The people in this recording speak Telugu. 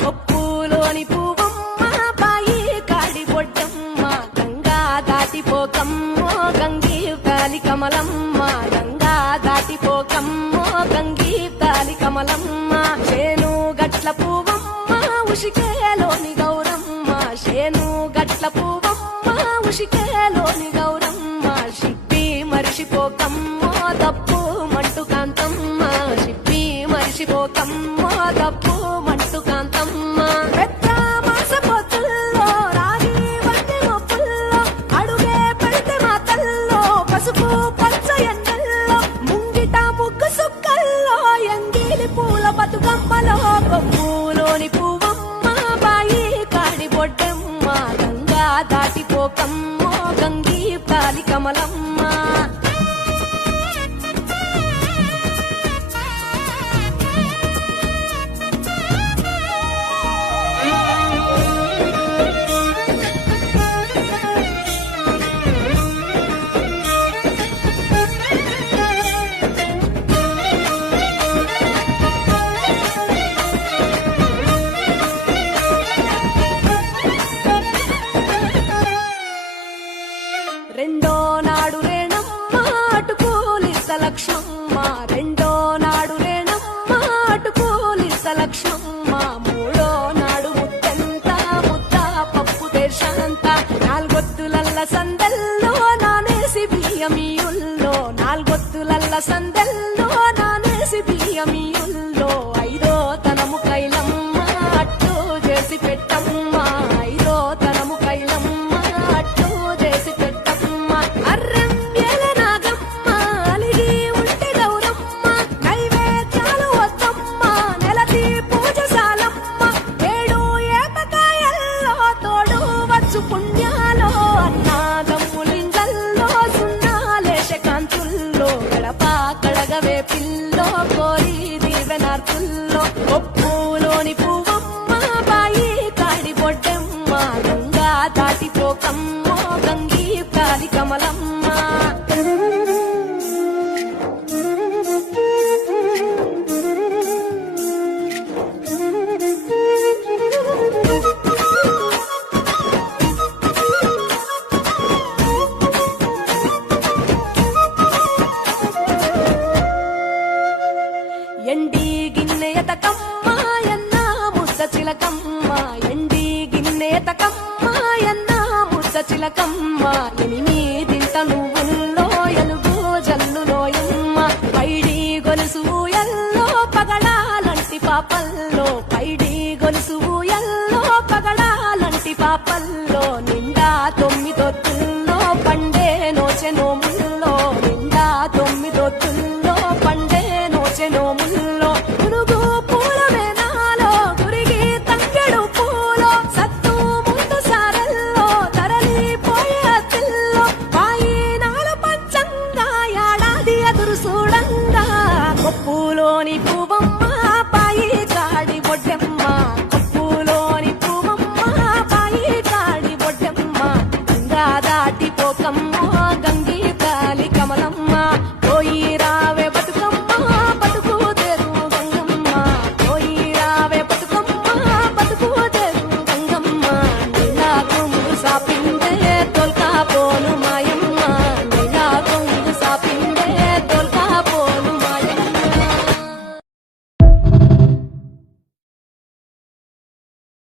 కొప్పులోని పువ్వమ్మ బాయి కాడి బొడ్డమ్మ గంగా దాటిపోకమ్మో గంగీ తాలి కమలమ్మ గంగా దాటిపోకమ్మో గంగీ తాలి కమలమ్మ చేను గట్ల పువ్వమ్మ ఉషికేలోని గౌరమ్మ చేను గట్ల పువ్వమ్మ ఉషికేలోని గౌరమ్మ షిప్పి మరిషిపోకమ్మో తప్పు మంటు కాంతమ్మ షిప్పి మరిషిపోకమ్మో తప్పు మంటు కాంతమ్మ పెద్ద మాస పొత్తుల్లో రాగి వంటి మొప్పుల్లో అడుగే పెడితే మా తల్లో పసుపు పచ్చ ఎండల్లో ముంగిట ముగ్గు సుక్కల్లో ఎంగిలి పూల బతుకమ్మలో కొమ్ములోని పువ్వమ్మ బాయి కాడి బొడ్డమ్మ గంగా దాటిపోకమ్మో గంగీ తాలి కమలమ్మ రెండో నాడు రేణమ్మ అటుకూలిస్త లక్ష్మమ్మ రెండో నాడు రేణమ్మ అటుకూలిస్త లక్ష్మమ్మ మూడో నాడు ముత్తంత ముద్ద పప్పు దేశంత నాలుగొత్తులల్ల సందల్లో నానేసి బియ్యమియుల్లో నాలుగొత్తులల్ల సందల్లో నానేసి బియ్యమియు